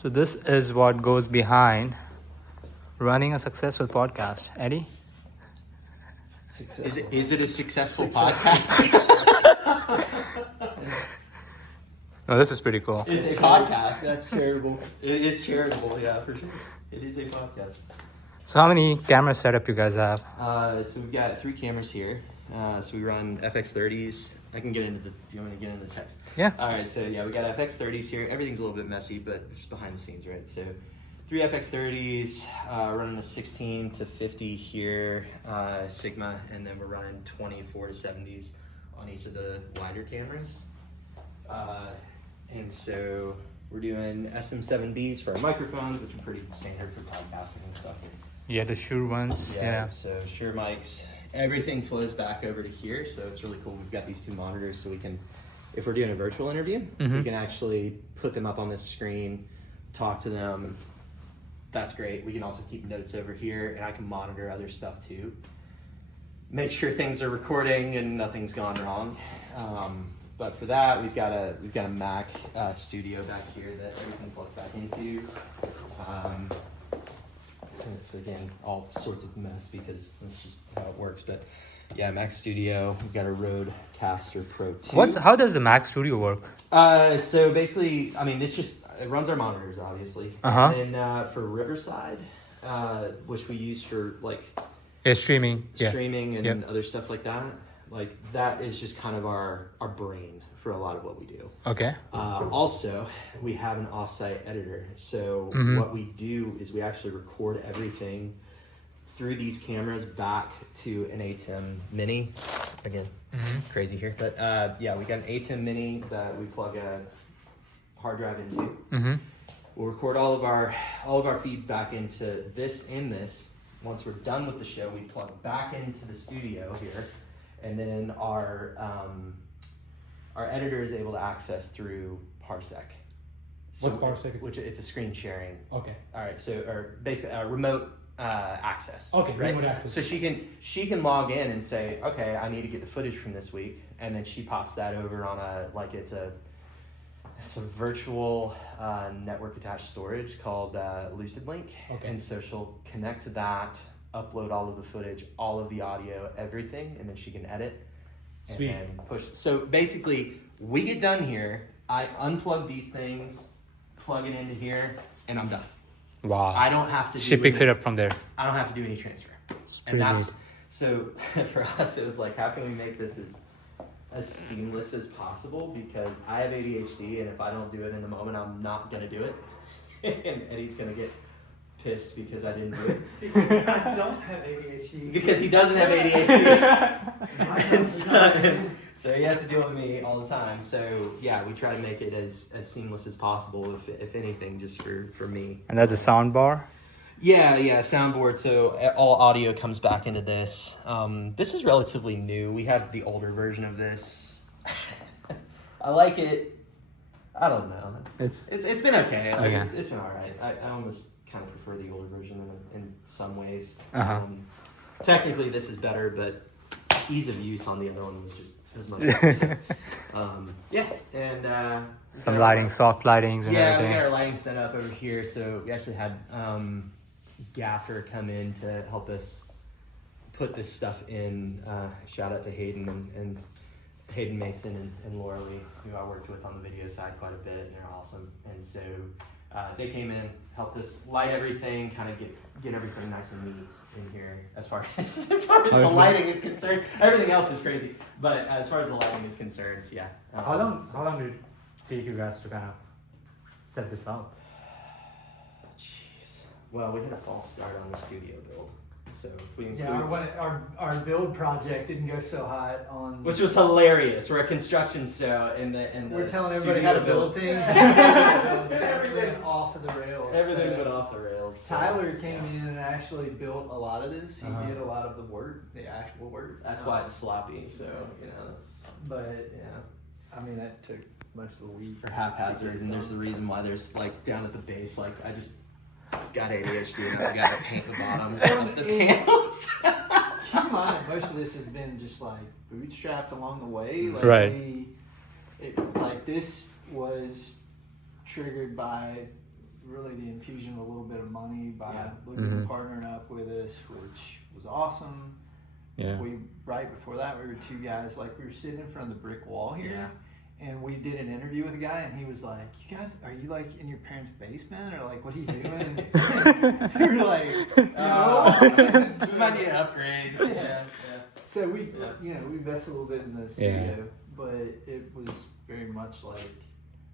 So this is what goes behind running a successful podcast. Eddie? Is it a successful podcast? No, this is pretty cool. It's a podcast. That's charitable. It is charitable, yeah, for sure. It is a podcast. So how many camera setup you guys have? So we've got 3 cameras here. So we run FX30s. I can get into the. Do you want me to get into the text? Yeah. All right. So yeah, we got FX30s here. Everything's a little bit messy, but it's behind the scenes, right? So 3 FX30s, running a 16 to 50 here, Sigma, and then we're running 24 to 70s on each of the wider cameras. And so we're doing SM7Bs for our microphones, which are pretty standard for podcasting and stuff. Yeah, the Shure ones. Yeah. So Shure mics. Everything flows back over to here, so it's really cool. We've got these 2 monitors, so we can, if we're doing a virtual interview, we can actually put them up on this screen, talk to them. That's great. We can also keep notes over here, and I can monitor other stuff too. Make sure things are recording and nothing's gone wrong. But for that, we've got a Mac studio back here that everything plugs back into. It's again all sorts of mess because that's just how it works. But yeah, Mac Studio. We've got a Rodecaster Pro 2. How does the Mac Studio work? So basically, I mean, it runs our monitors, obviously. Uh-huh. And then for Riverside, which we use for like Streaming. streaming and other stuff like that is just kind of our brain for a lot of what we do. Okay. Also, we have an offsite editor. So what we do is we actually record everything through these cameras back to an ATEM Mini. Again, crazy here. But yeah, we got an ATEM Mini that we plug a hard drive into. We'll record all of our feeds back into this and this. Once we're done with the show, we plug back into the studio here. And then our editor is able to access through Parsec. What's Parsec? Which it's a screen sharing. Okay. All right. So or basically remote access. Okay. Right? Remote access. So she can log in and say, okay, I need to get the footage from this week, and then she pops that over on it's a virtual network attached storage called LucidLink. Okay. And so she'll connect to that, upload all of the footage, all of the audio, everything, and then she can edit. Sweet. And then push. So basically, we get done here. I unplug these things, plug it into here, and I'm done. Wow. I don't have to. She picks it up from there. I don't have to do any transfer. And that's so for us. It was like, how can we make this as seamless as possible? Because I have ADHD, and if I don't do it in the moment, I'm not gonna do it. And Eddie's gonna get pissed because I didn't do it. Because I don't have ADHD. Because he doesn't have ADHD. And so he has to deal with me all the time. So yeah, we try to make it as seamless as possible, if anything, just for me. And that's a sound bar? Yeah, soundboard. So all audio comes back into this. This is relatively new. We have the older version of this. I like it. I don't know. It's been okay. Like, it's been all right. I almost kind of prefer the older version in some ways. Technically, this is better, but ease of use on the other one was just as much better. Yeah, and some lighting, soft lightings and everything. We got our lighting set up over here. So we actually had Gaffer come in to help us put this stuff in. Shout out to Hayden and Hayden Mason and Laura Lee, who I worked with on the video side quite a bit, and they're awesome. And so they came in, helped us light everything, kind of get everything nice and neat in here. As far as the lighting is concerned, everything else is crazy. But as far as the lighting is concerned, yeah. How long did it take you guys to kind of set this up? Jeez. Well, we had a false start on the studio build. So if we include, our build project didn't go so hot on, which was hilarious. We're a construction show, and we're telling everybody how to build things. Everything off of the rails. Everything went off the rails. So, Tyler came in and actually built a lot of this. He did a lot of the work, the actual work. That's why it's sloppy. So but I mean, that took most of a week. For haphazard, and there's the reason why there's like down at the base, like I just got ADHD and I forgot to paint the bottoms of the panels. Keep in mind, most of this has been just like bootstrapped along the way. Like Right. Like this was triggered by really the infusion of a little bit of money by looking and partnering up with us, which was awesome. Yeah. Right before that, we were two guys, like we were sitting in front of the brick wall here. And we did an interview with a guy, and he was like, "You guys, are you like in your parents' basement, or like what are you doing?" We were like, "We might need an upgrade." Yeah. So we invested a little bit in the studio, but it was very much like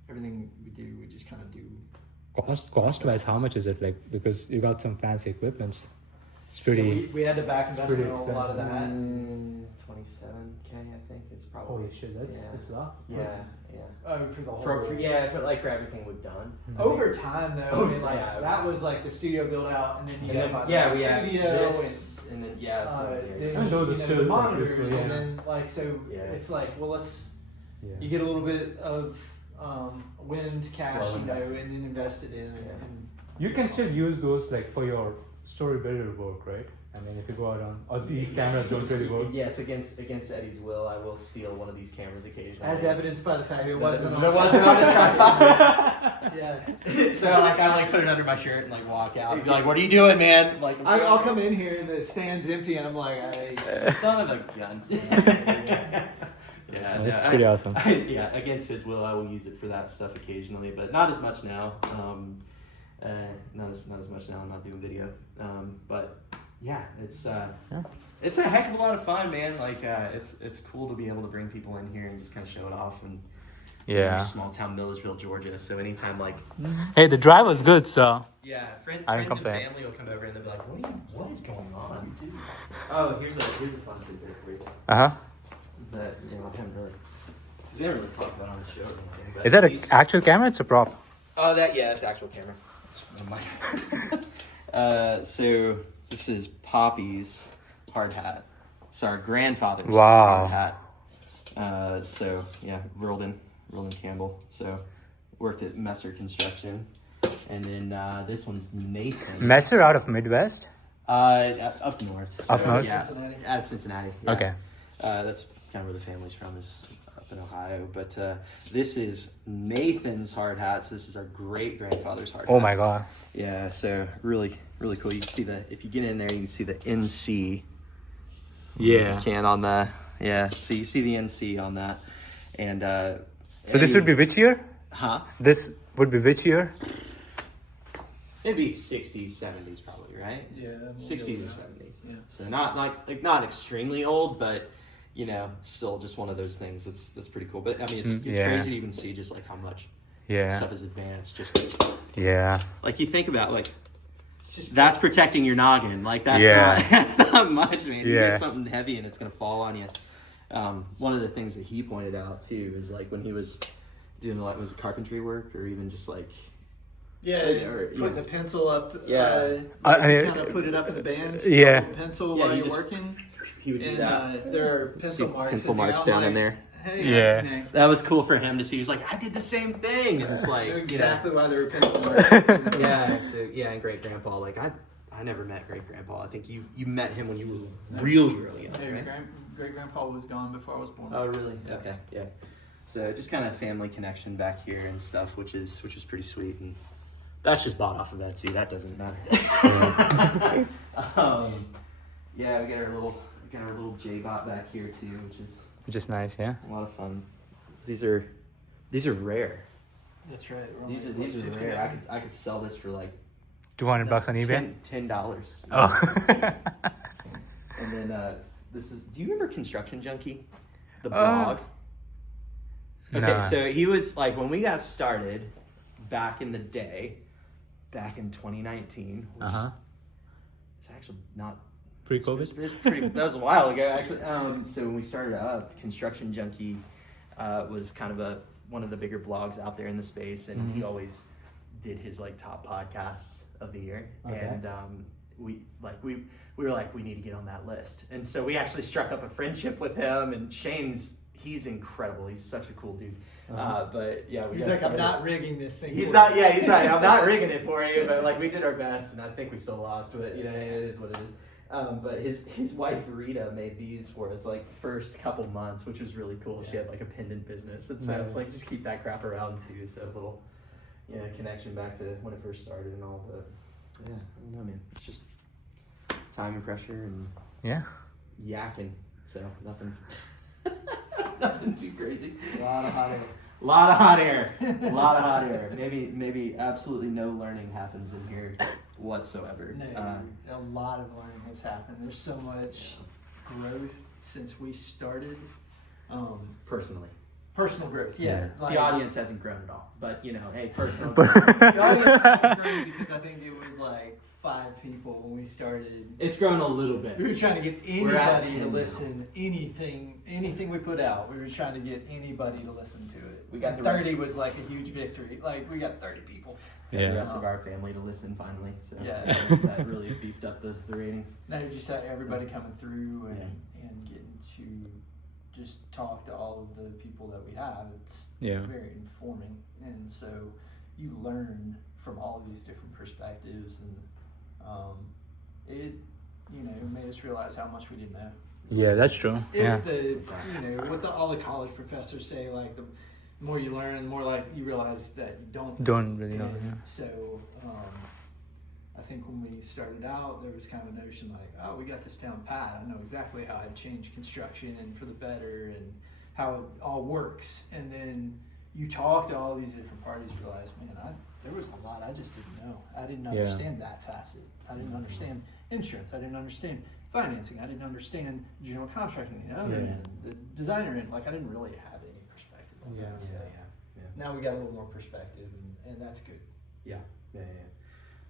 everything we do, we just kind of do. Cost-wise, how much is it? Like, because you got some fancy equipment. It's pretty. We had to back invest in a lot of that. 27K, I think, is probably. Holy shit, that's a lot. Yeah. Oh, for the whole. For everything we've done. Over time, though, I mean, like that was like the studio build out, and then you got we studio had this, and then then, those are still the monitors, useful, and then like it's like, well, let's you get a little bit of wind cash, and then invest it in. And you can still use those like for your story builder work, right? I mean, if you go around, or these cameras don't really work. Yes, against Eddie's will, I will steal one of these cameras occasionally. As evidenced by the fact it wasn't on his tripod. Yeah. So I put it under my shirt and walk out. And be like, "What are you doing, man?" Like, I'll come in here and the stand's empty, and I'm like, "Son of a gun." That's pretty awesome. Against his will, I will use it for that stuff occasionally, but not as much now. Not as much now. I'm not doing video, but. Yeah, it's a heck of a lot of fun, man. Like it's cool to be able to bring people in here and just kind of show it off. And small town Millersville, Georgia. So anytime hey, the drive was good, so friends and family will come over and they'll be like, "What is going on?" Oh, here's a fun tidbit for you. That we haven't really talked about on the show or anything. But is that an actual camera? It's a prop. Oh, it's the actual camera. It's one of mine. So. This is Poppy's hard hat. It's our grandfather's hard hat. Roldan Campbell. So worked at Messer Construction. And then this one's Nathan. Messer out of Midwest? Up north. So, up north? Yeah, Cincinnati. Out of Cincinnati. Yeah. Okay. That's kind of where the family's from, is up in Ohio. But this is Nathan's hard hat. So this is our great-grandfather's hard hat. Oh my God. Yeah, so really cool. You can see if you get in there, you can see the NC. Yeah. You can on the, so you see the NC on that. And, so this would be which year? Huh? This would be which year? It'd be 60s, 70s probably, right? Yeah. 60s or 70s. Yeah. So not extremely old, but, still just one of those things that's pretty cool. But, I mean, it's crazy to even see just, how much stuff is advanced. Just, you think about, that's protecting your noggin. That's not much, man. You get something heavy and it's going to fall on you. One of the things that he pointed out, too, is, when he was doing, was it carpentry work or even just, putting the pencil up. I mean, kind of put it up in the band. Yeah. Pencil while you're working. He would do that. There are pencil marks down in there. Hey, that was cool for him to see. He was like, "I did the same thing." And it's exactly why there were pencil marks. And great grandpa. I never met great grandpa. I think you met him when you were really early. Great grandpa was gone before I was born. Oh, really? Okay, yeah. So just kind of family connection back here and stuff, which is pretty sweet. And that's just bought off of that too. That doesn't matter. We got our little J-Bot back here too, which is nice, yeah. A lot of fun. These are rare. That's right. These are rare. I could sell this for $200 on eBay. $10. Oh. And then this is. Do you remember Construction Junkie, the blog? Okay, so he was when we got started back in the day, back in 2019. It's actually not. Pre-COVID? That was a while ago, actually. So when we started up, Construction Junkie was kind of one of the bigger blogs out there in the space, and he always did his top podcasts of the year. Okay. And we were like, we need to get on that list. And so we actually struck up a friendship with him. And he's incredible. He's such a cool dude. But yeah, he's like, I'm not rigging this thing. He's not. I'm not rigging it for you. But we did our best, and I think we still lost. But it is what it is. But his wife Rita made these for us first couple months, which was really cool. She had a pendant business, and so it's just keep that crap around too. So connection back to when it first started and all. But yeah, I don't know, man. It's just time and pressure and Yeah. yakking. So nothing, nothing too crazy. A lot of hot air. A lot of hot air. A lot of hot air. Maybe absolutely no learning happens in here whatsoever. No, a lot of learning has happened. There's so much growth since we started. Personally. Personal growth, yeah. The audience hasn't grown at all, but hey, personal. The audience has grown because I think it was like 5 people when we started. It's grown a little bit. We were trying to get We're at anybody 10 to now. listen. Anything we put out, we were trying to get anybody to listen to it. We got And the 30 rest- was like a huge victory. Like we got 30 people. The Yeah. rest of our family to listen finally. So Yeah. that really beefed up the ratings. Now you just had everybody coming through and, Yeah. and getting to just talk to all of the people that we have. It's Yeah. very informing, and so you learn from all of these different perspectives, and it made us realize how much we didn't know. Yeah, that's true. It's Yeah. what all the college professors say, like the more you learn, the more like you realize that you don't Don't really know. And Yeah. so I think when we started out, there was kind of a notion like, oh, we got this down pat. I know exactly how I'd change construction and for the better and how it all works. And then you talk to all these different parties, you realize, man, there was a lot I just didn't know. I didn't understand that facet. I didn't understand insurance. I didn't understand financing. I didn't understand general contracting, the other end, the designer end. Like I didn't really have any perspective on Yeah. that. So Yeah. now we got a little more perspective, and that's good. Yeah.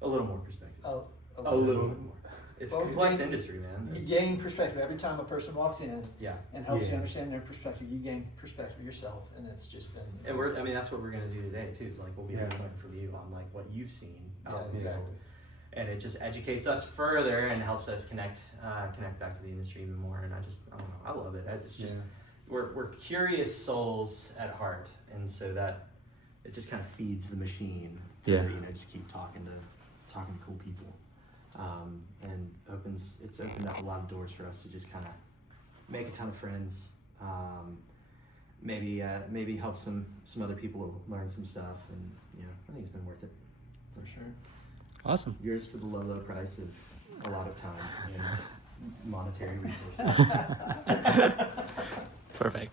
A little more perspective. A little bit more. It's a Well, complex gain- industry, man. You It's- gain perspective every time a person walks in Yeah. and helps you Yeah. understand their perspective. You gain perspective yourself, and it's just been. And that's what we're gonna do today too. Is like we'll be Yeah. learning from you on like what you've seen. Yeah, out in the exactly. world. And it just educates us further and helps us connect back to the industry even more. And I don't know, I love it. It's just we're curious souls at heart, and so that it just kind of feeds the machine to just keep talking to cool people, and it's opened up a lot of doors for us to just kind of make a ton of friends. Maybe help some other people learn some stuff, and I think it's been worth it. For sure. Awesome. Yours for the low price of a lot of time and monetary resources. Perfect.